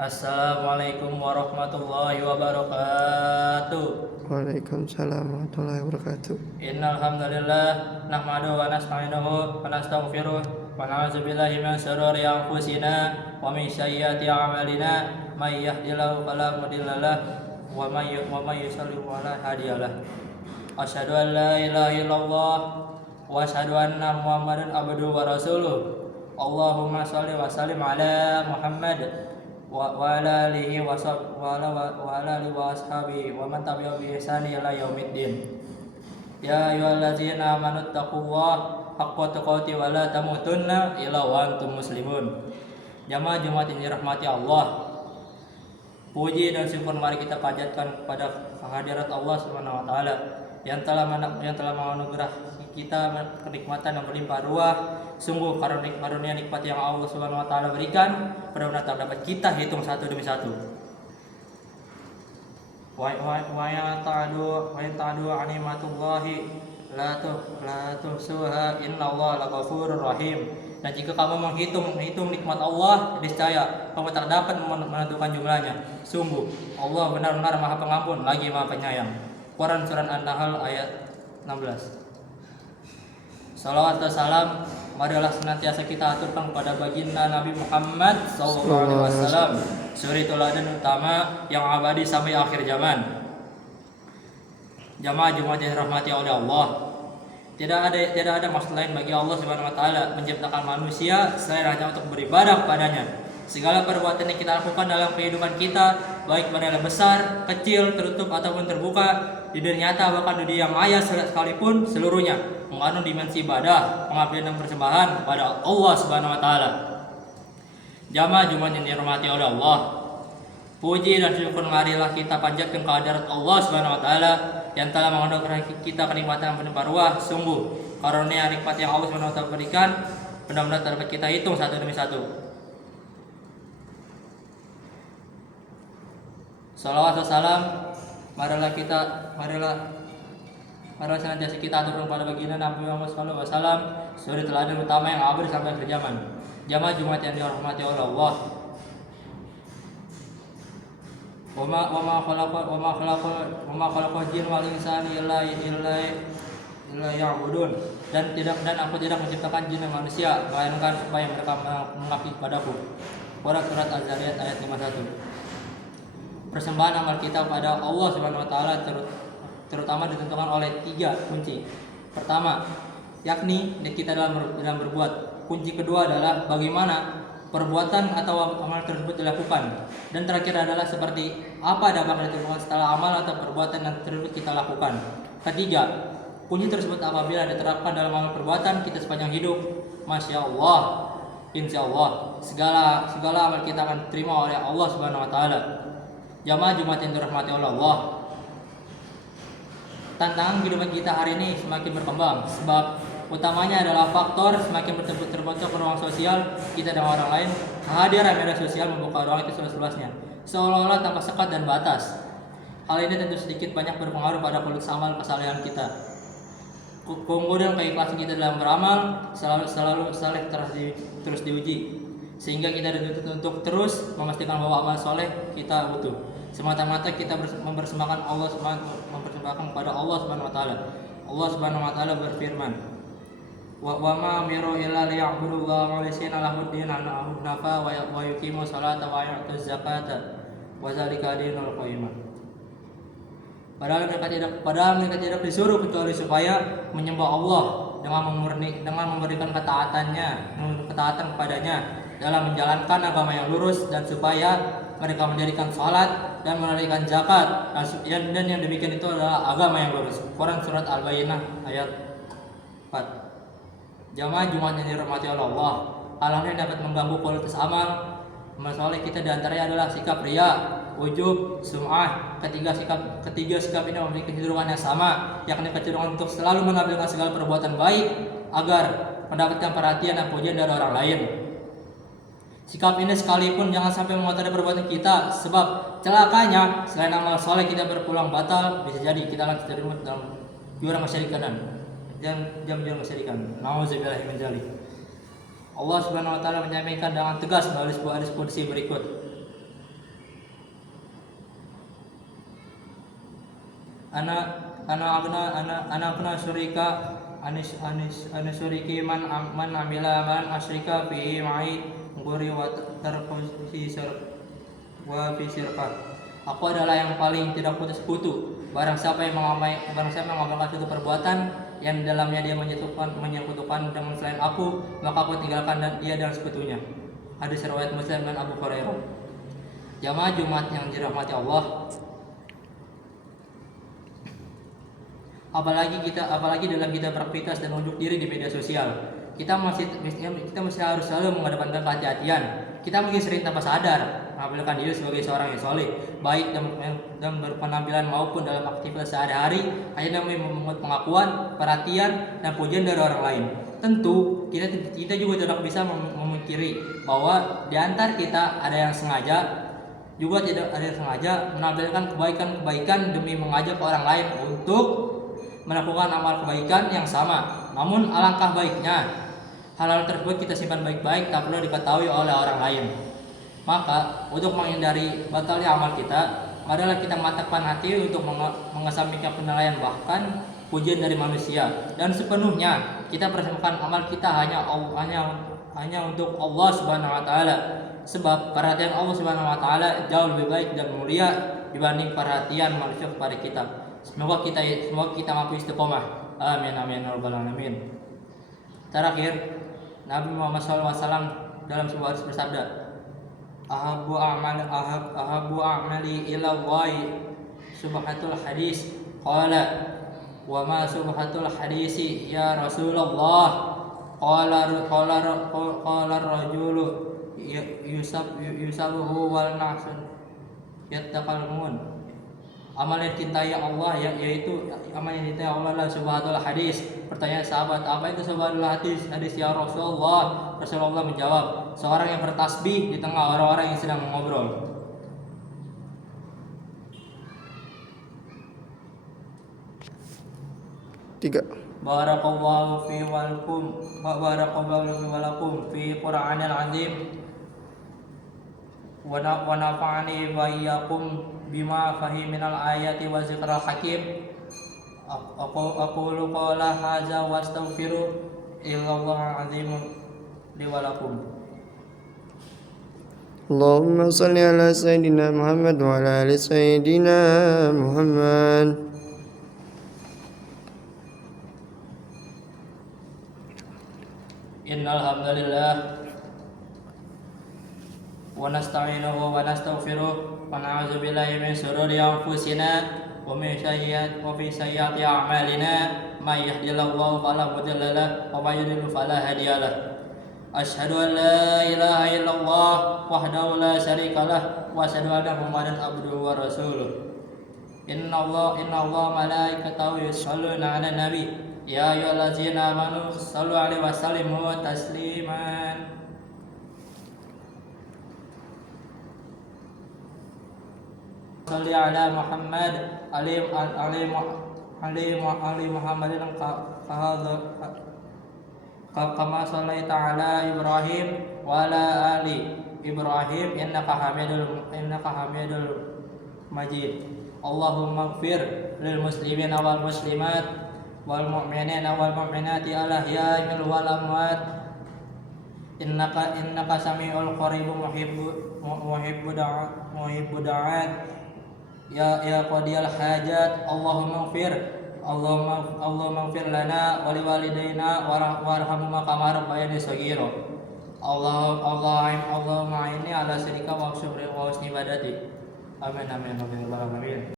Assalamualaikum warahmatullahi wabarakatuh. Waalaikumsalam warahmatullahi wabarakatuh. Innal hamdalillah nahmaduhu wa nasta'inuhu wa nastaghfiruh wa na'udzu billahi min shururi anfusina wa min sayyiati a'malina may yahdihillahu fala mudilla lahu wa may yudlil fala hadiya lahu. Asyhadu an la ilaha illallah wa asyhadu anna Muhammadan abduhu wa rasuluh. Allahumma shalli wa sallim ala Muhammad wa ala alihi wa ashabihi wa man tabi'ahum bi ihsani ila yaumiddin. Ya ayyuhallazina amanu taqullaha haqqa tuqatih wa la tamutunna illa wa antum muslimun. Jamaah Jumat yang dirahmati Allah, puji dan syukur mari kita panjatkan kepada kehadirat Allah Subhanahu wa taala yang telah menganugerah kita kenikmatan yang berlimpah ruah. Sungguh karunia nikmat yang Allah Subhanahu wa taala berikan benar-benar tak dapat kita hitung satu demi satu. Wa ya ta'adu animatullahi la tuhsuha innallaha laghafurur rahim. Dan jika kamu menghitung nikmat Allah, niscaya kamu tak dapat menentukan jumlahnya. Sungguh Allah benar-benar Maha Pengampun lagi Maha Penyayang. Quran Surah An-Nahl ayat 16. Salawat dan salam marilah senantiasa kita aturkan kepada baginda Nabi Muhammad SAW, suri teladan utama yang abadi sampai akhir zaman. Jamaah Jumat yang dirahmati oleh Allah, tidak ada maksud lain bagi Allah Subhanahu wa taala menciptakan manusia selain hanya untuk beribadah kepadanya. Segala perbuatan yang kita lakukan dalam kehidupan kita, baik pada besar, kecil, tertutup ataupun terbuka, di dunia nyata bahkan di dunia maya sekalipun, seluruhnya mengandung dimensi ibadah, pengabdian dan persembahan kepada Allah Subhanahu wa taala. Jamaah Jumat yang dirahmati oleh Allah, puji dan syukur marilah kita panjatkan kehadirat Allah Subhanahu wa taala yang telah menganugerahkan kita kenikmatan berlimpah ruah. Sungguh karunia nikmat yang Allah Subhanahu wa taala berikan benar-benar dapat kita hitung satu demi satu. Salawat dan salam marilah senantiasa kita aturkan pada baginda Nabi Muhammad SAW, suri teladan utama yang abadi sampai akhir zaman. Jamaah Jumat yang dirahmati oleh Allah, wa ma khalaqal jinna wal insana illa ya'budun. Dan aku tidak menciptakan jin dan manusia melainkan supaya mereka mengabdi kepadaku. Quran Surat Az-Zariyat ayat 51. Persembahan amal kita kepada Allah Subhanahu wa taala terutama ditentukan oleh 3 kunci. Pertama, yakni kita dalam berbuat. Kunci kedua adalah bagaimana perbuatan atau amal tersebut dilakukan. Dan terakhir adalah seperti apa dampak yang ditimbulkan setelah amal atau perbuatan yang tersebut kita lakukan. Ketiga, kunci tersebut apabila diterapkan dalam amal perbuatan kita sepanjang hidup, masya Allah, insya Allah segala amal kita akan diterima oleh Allah Subhanahu wa taala. Jamaah Jumat yang dirahmati oleh Allah, tantangan kehidupan kita hari ini semakin berkembang. Sebab utamanya adalah faktor semakin terbentuk ruang sosial kita dengan orang lain. Kehadiran media sosial membuka ruang itu seluas-luasnya, seolah-olah tanpa sekat dan batas. Hal ini tentu sedikit banyak berpengaruh pada kualitas amal kesalehan kita. Kemudian keikhlasan kita dalam beramal selalu saleh terus diuji, sehingga kita dituntut untuk terus memastikan bahwa amal soleh kita utuh. Semata-mata kita mempersembahkan kepada Allah Subhanahu wa taala. Allah Subhanahu wa taala berfirman, wa ma amiru illa liya'budullaha mukhlisina lahuddin hunafa wa yuqimu sholata wa yu'tu zakata wa dzalika dinul qayyimah. Padahal mereka tidak disuruh kecuali supaya menyembah Allah dengan memberikan ketaatan kepadanya dalam menjalankan agama yang lurus, dan supaya mereka menjadikan salat dan menunaikan zakat, dan yang demikian itu adalah agama yang lurus. Quran Surat Al-Bayyinah ayat 4. Jamaah Jumat yang dirahmati oleh Allah, hal yang dapat mengganggu kualitas amal soleh kita diantaranya adalah sikap riya, ujub, sum'ah. Ketiga sikap ini memiliki kecenderungan yang sama, yakni kecenderungan untuk selalu menampilkan segala perbuatan baik agar mendapatkan perhatian dan pujian dari orang lain. Sikap ini sekalipun jangan sampai mengotori perbuatan kita, sebab celakanya selain amal soleh kita berpulang batal, bisa jadi kita akan terjerumus dalam jurang kesyirikan dan jam-jam kesyirikan. Nauzubillahi min dzalik. Allah Subhanahu wa taala menyampaikan dengan tegas melalui sebuah hadis qudsi berikut. ana abna syurika syuriki man amila man asyrika fi ma'i guri wa tarfusi wa fi syirka. Aku adalah yang paling tidak putus sekutu. Barang siapa yang mengamalkan suatu perbuatan yang dalamnya dia menyekutukan dengan selain aku, maka aku tinggalkan dia dan sekutunya. Hadis riwayat Muslim dan Abu Hurairah. Jamaah Jumat yang dirahmati Allah, apalagi dalam kita beraktivitas dan unjuk diri di media sosial, kita masih harus selalu mengedepankan kehati-hatian. Kita mungkin sering tanpa sadar menampilkan diri sebagai seorang yang soleh, baik dan berpenampilan maupun dalam aktivitas sehari-hari hanya demi memungut pengakuan, perhatian, dan pujian dari orang lain. Tentu kita juga tidak bisa memungkiri bahwa di antara kita ada yang sengaja, juga tidak ada yang sengaja menampilkan kebaikan demi mengajak orang lain untuk melakukan amal kebaikan yang sama. Namun alangkah baiknya hal-hal tersebut kita simpan baik-baik, tak perlu diketahui oleh orang lain. Maka untuk menghindari batalnya amal kita, adalah kita mantapkan hati untuk mengesampingkan penilaian bahkan pujian dari manusia, dan sepenuhnya kita persembahkan amal kita hanya untuk Allah Subhanahu wa taala. Sebab perhatian Allah Subhanahu wa taala jauh lebih baik dan mulia dibanding perhatian manusia kepada kita. Semoga kita mampu istiqomah. Amin amin ya rabbal alamin. Terakhir, Nabi Muhammad SAW dalam sebuah hadis bersabda, Ahabu a'mali ila Allahi subhatul hadis. Qala wa ma subhatul hadisi ya Rasulullah? Qala rajulu yusabuhu wal nasun yattaqalmun. Amal yang dicintai Allah yaitu amal yang dicintai Allah adalah subhatul hadis. Pertanyaan sahabat, apa itu subhatul hadis? Hadis ya Rasulullah. Rasulullah menjawab, seorang yang bertasbih di tengah orang-orang yang sedang mengobrol. Tiga. Barakallahu fi walakum fi Qur'anil azim wa nafa'ani wa iyyakum bima fahiminal ayati wa zikral hakim. Aqulu qala hadza wa astaghfiru illallah azim li wa lakum. Allahumma salli ala Sayyidina Muhammad wa ala ali Sayyidina Muhammad. Innal hamdalillah wa nasta'inuhu wa nastaghfiruh wa na'udzu billahi min shururi anfusina wa min sayyiati a'malina may yahdihillahu fala mudilla lahu wa may yudlil fala hadiya lahu. Asyhadu an la ilaha illallah wahdahu la syarika lah wa asyhadu anna Muhammadan abduhu wa rasuluh. Inna Allah malaikatahu yusholluna 'alan nabi ya ayyuhallazina amanu shallu 'alaihi wa sallimu tasliman. Shalli ala Muhammad ali Muhammadin kama shallaita ala Ibrahim wa ala ali Ibrahim innaka Hamidul Majid. Allahumma ighfir lil muslimina wal muslimat wal mu'minina wal mu'minati al ahya'i wal amwat innaka sami'ul qaribun muhibbu da'at ya qadiyal hajat. Allahumma ighfir lana wa liwalidayna warhamhuma kama rabbayani shaghira. Allahumma inni ala syirika wa husni ibadati. Amin amin amin.